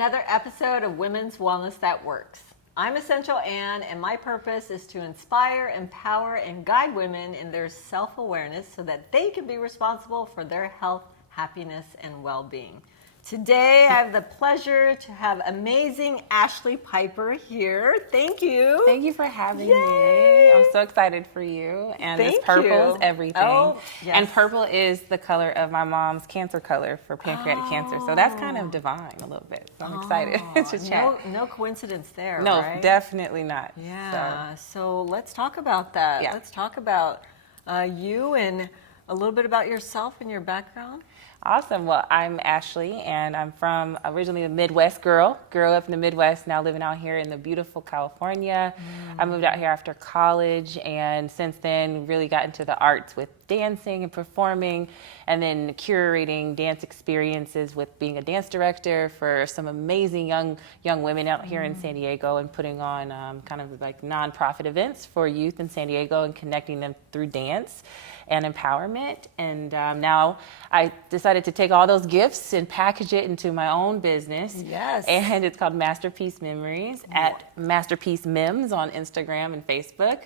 another episode of Women's Wellness That Works. I'm Essential Ann, and my purpose is to inspire, empower, and guide women in their self-awareness so that they can be responsible for their health, happiness, and well-being. Today, I have the pleasure to have amazing Ashley Piper here. Thank you. Thank you for having me. I'm so excited for you. And this purple is everything. Oh, yes. And purple is the color of my mom's cancer color for pancreatic cancer. So that's kind of divine a little bit. So I'm excited to chat. No coincidence there, No, right? definitely not. Yeah. So let's talk about that. Yeah. Let's talk about you and a little bit about yourself and your background. Awesome. Well, I'm Ashley, and I'm from originally a Midwest girl. Grew up in the Midwest, now living out here in the beautiful California. I moved out here after college, and since then really got into the arts with dancing and performing, and then curating dance experiences with being a dance director for some amazing young women out here in San Diego, and putting on kind of like nonprofit events for youth in San Diego and connecting them through dance and empowerment. And now I decided to take all those gifts and package it into my own business. Yes. And it's called Masterpiece Memories at Masterpiece Mems on Instagram and Facebook.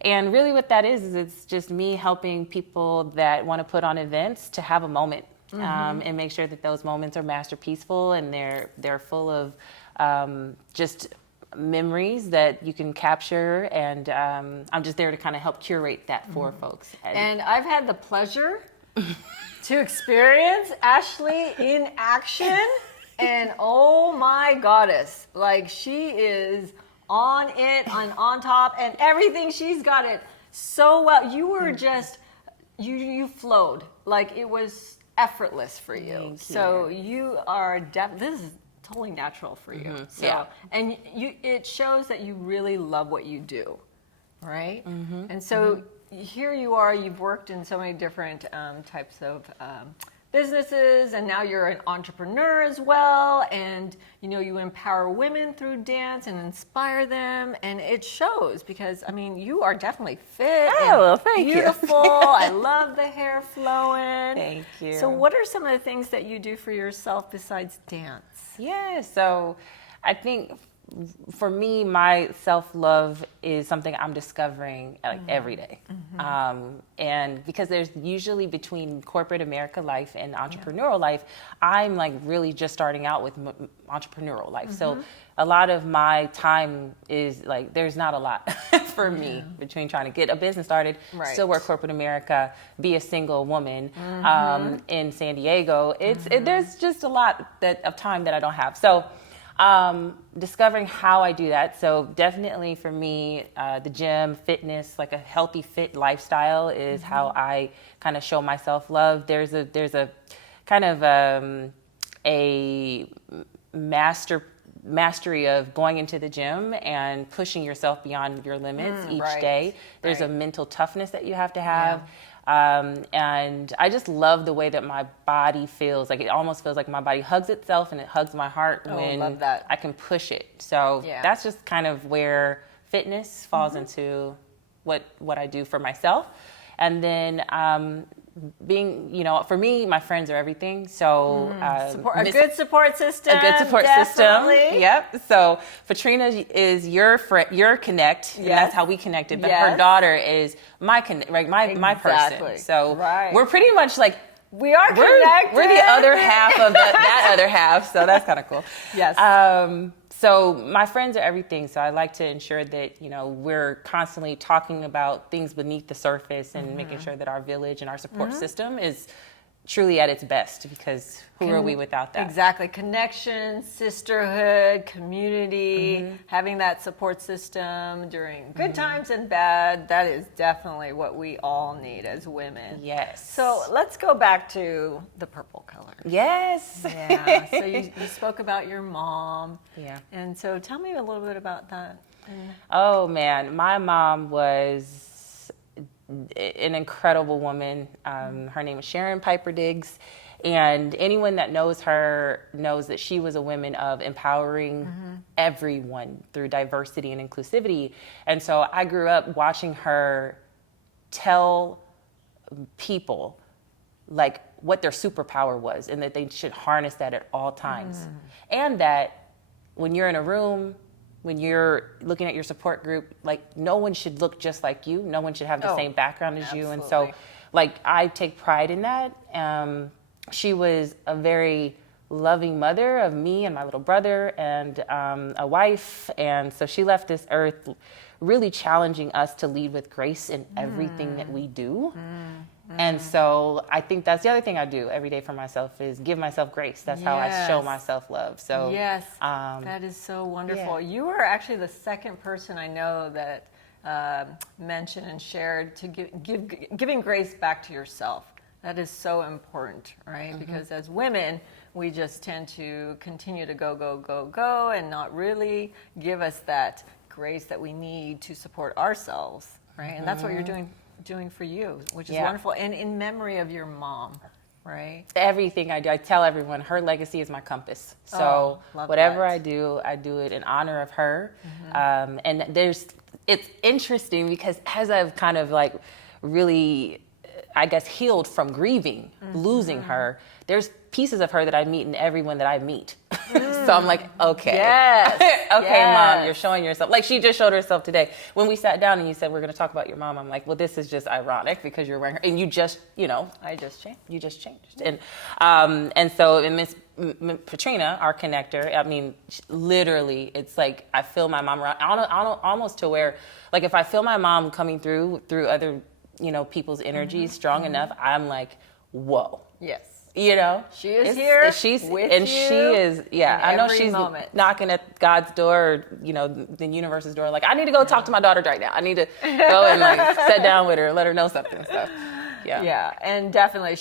And really what that is it's just me helping people that want to put on events to have a moment and make sure that those moments are masterpieceful and they're full of just memories that you can capture, and I'm just there to kind of help curate that for folks. And I've had the pleasure to experience Ashley in action, and oh my goddess, like she is on it and on top, and everything, she's got it so well. You were just, you flowed, like it was effortless for you. Thank you. So you are, this is totally natural for you. So, Yeah. and it shows that you really love what you do, right? And so here you are, you've worked in so many different types of businesses, and now you're an entrepreneur as well, and you empower women through dance and inspire them, and it shows because you are definitely fit. Oh, well, thank you. Beautiful. I love the hair flowing. Thank you. So what are some of the things that you do for yourself besides dance? Yeah, so I think for me, my self-love is something I'm discovering like every day. And because there's usually between corporate America life and entrepreneurial life, I'm like really just starting out with entrepreneurial life. So a lot of my time is like, there's not a lot for me between trying to get a business started, still work corporate America, be a single woman in San Diego. There's just a lot of time that I don't have. So discovering how I do that. So definitely for me, the gym, fitness, like a healthy fit lifestyle is how I kind of show myself love. There's a kind of a mastery of going into the gym and pushing yourself beyond your limits each day. There's a mental toughness that you have to have. And I just love the way that my body feels. Like it almost feels like my body hugs itself and it hugs my heart when love that. I can push it. So that's just kind of where fitness falls into what I do for myself. And then being, for me, my friends are everything. So A good support system. A good support definitely. system. Yep. So Patrina is your friend, your connect, and that's how we connected. But her daughter is my connect, right? My person. So we're pretty much like we are connected. We're the other half of that other half. So that's kind of cool. Yes. So my friends are everything. So I like to ensure that, we're constantly talking about things beneath the surface and making sure that our village and our support system is truly at its best, because who are we without that? Exactly. Connection, sisterhood, community, having that support system during good times and bad, that is definitely what we all need as women. Yes. So let's go back to the purple color. Yes. Yeah. So you spoke about your mom. Yeah. And so tell me a little bit about that. Oh, man. My mom was an incredible woman. Her name is Sharon Piper-Diggs, and anyone that knows her knows that she was a woman of empowering everyone through diversity and inclusivity. And so I grew up watching her tell people like what their superpower was, and that they should harness that at all times. And that when you're in a room, when you're looking at your support group, like, no one should look just like you. No one should have the same background as you. And so, like, I take pride in that. She was a very loving mother of me and my little brother, and a wife. And so she left this earth really challenging us to lead with grace in everything that we do. And so I think that's the other thing I do every day for myself, is give myself grace. That's how I show myself love. So yes, that is so wonderful. You are actually the second person I know that mentioned and shared to giving grace back to yourself. That is so important, right? Because as women, we just tend to continue to go, and not really give us that grace that we need to support ourselves, right? And that's what you're doing for you, which is wonderful. And in memory of your mom, right? Everything I do, I tell everyone, her legacy is my compass. So whatever I do it in honor of her. And it's interesting because as I've kind of like really, I guess, healed from grieving, losing her, there's pieces of her that I meet in everyone that I meet. So I'm like, okay. Yes. Okay, Mom, you're showing yourself. Like, she just showed herself today. When we sat down and you said, we're going to talk about your mom, I'm like, well, this is just ironic because you're wearing her. And you just, I just changed. You just changed. And so in Miss Katrina, our connector, I mean, literally, it's like I feel my mom around, almost to where, like, if I feel my mom coming through other, people's energy strong enough, I'm like, whoa. Yes. She is here. She's with and you she is. Yeah, I know she's moment. knocking at God's door, or the universe's door. Like, I need to go talk to my daughter right now. I need to go and like sit down with her, let her know something. So, yeah. Yeah, and definitely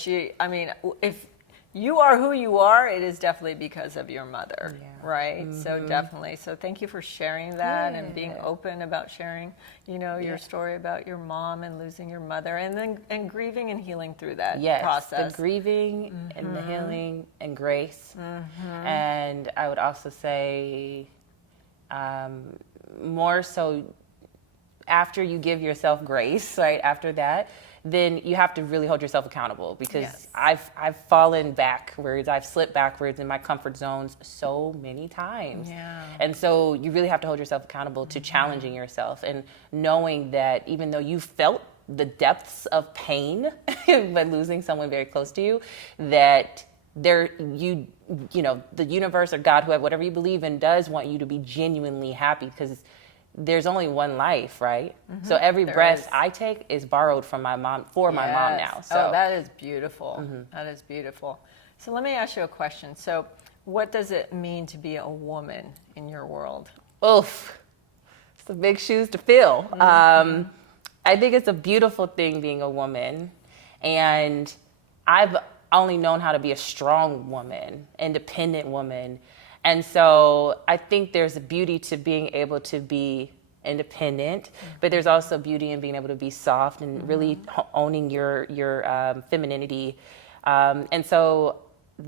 if you are who you are, it is definitely because of your mother, right? So definitely. So thank you for sharing that and being open about sharing, your story about your mom and losing your mother, and grieving and healing through that process. The grieving and the healing and grace. And I would also say, more so after you give yourself grace, right? After that, then you have to really hold yourself accountable, because I've fallen backwards, I've slipped backwards in my comfort zones so many times. And so you really have to hold yourself accountable to challenging yourself and knowing that even though you felt the depths of pain by losing someone very close to you, that the universe or God, whatever you believe in, does want you to be genuinely happy, because there's only one life, right? So every breath I take is borrowed from my mom, for my mom now. So that is beautiful. That is beautiful. So let me ask you a question. So what does it mean to be a woman in your world? Oof, it's the big shoes to fill. I think it's a beautiful thing being a woman, and I've only known how to be a strong woman, independent woman. And so I think there's a beauty to being able to be independent, but there's also beauty in being able to be soft and really owning your femininity. And so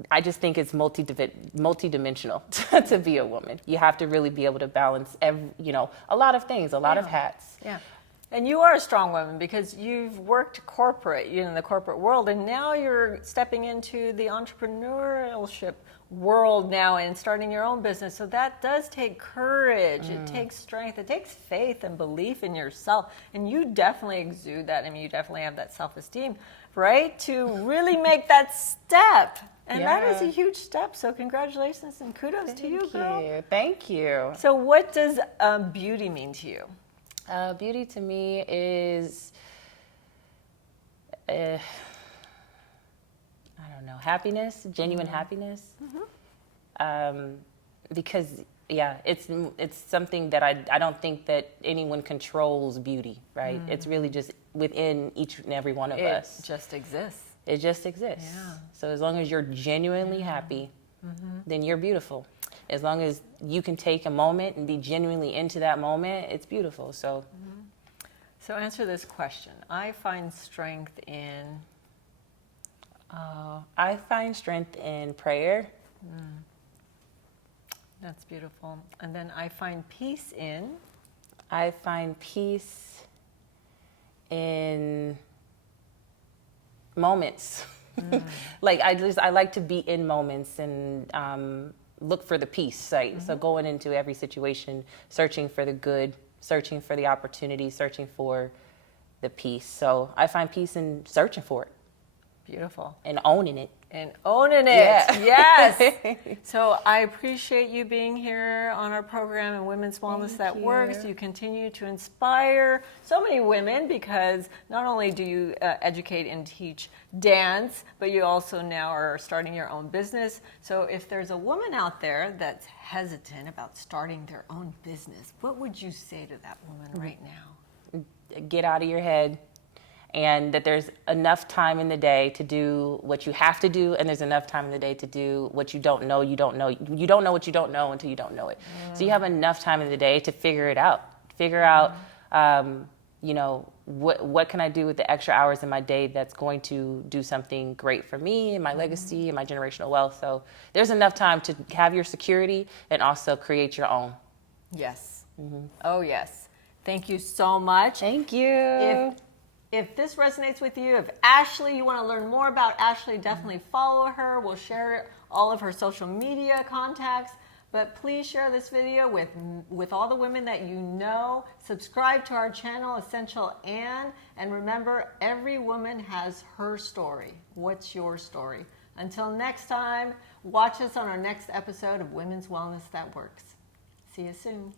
I just think it's multidimensional to be a woman. You have to really be able to balance a lot of things, a lot of hats. Yeah. And you are a strong woman because you've worked corporate, in the corporate world, and now you're stepping into the entrepreneurship world now and starting your own business. So that does take courage. It takes strength. It takes faith and belief in yourself. And you definitely exude that. I mean, you definitely have that self-esteem, right? To really make that step. And that is a huge step. So congratulations and kudos to you, girl. Thank you. So what does beauty mean to you? Beauty to me is, happiness, genuine happiness. Because it's something that I don't think that anyone controls beauty, right? It's really just within each and every one of us. It just exists. It just exists. Yeah. So as long as you're genuinely happy, then you're beautiful. As long as you can take a moment and be genuinely into that moment, it's beautiful. So, so answer this question. I find strength in prayer. That's beautiful. And then I find peace in? I find peace in moments. Like I like to be in moments and look for the peace. Right? So going into every situation, searching for the good, searching for the opportunity, searching for the peace. So I find peace in searching for it. Beautiful. And owning it. And owning it. Yeah. Yes. So I appreciate you being here on our program and Women's Wellness That Works. You continue to inspire so many women because not only do you educate and teach dance, but you also now are starting your own business. So if there's a woman out there that's hesitant about starting their own business, what would you say to that woman right now? Get out of your head. And that there's enough time in the day to do what you have to do, and there's enough time in the day to do what you don't know. You don't know what you don't know until you don't know it. So you have enough time in the day to figure it out. Figure out, what can I do with the extra hours in my day that's going to do something great for me and my legacy and my generational wealth. So there's enough time to have your security and also create your own. Yes. Oh, yes. Thank you so much. Thank you. If this resonates with you, if Ashley, you want to learn more about Ashley, definitely follow her. We'll share all of her social media contacts. But please share this video with all the women that you know. Subscribe to our channel, Essential Ann. And remember, every woman has her story. What's your story? Until next time, watch us on our next episode of Women's Wellness That Works. See you soon.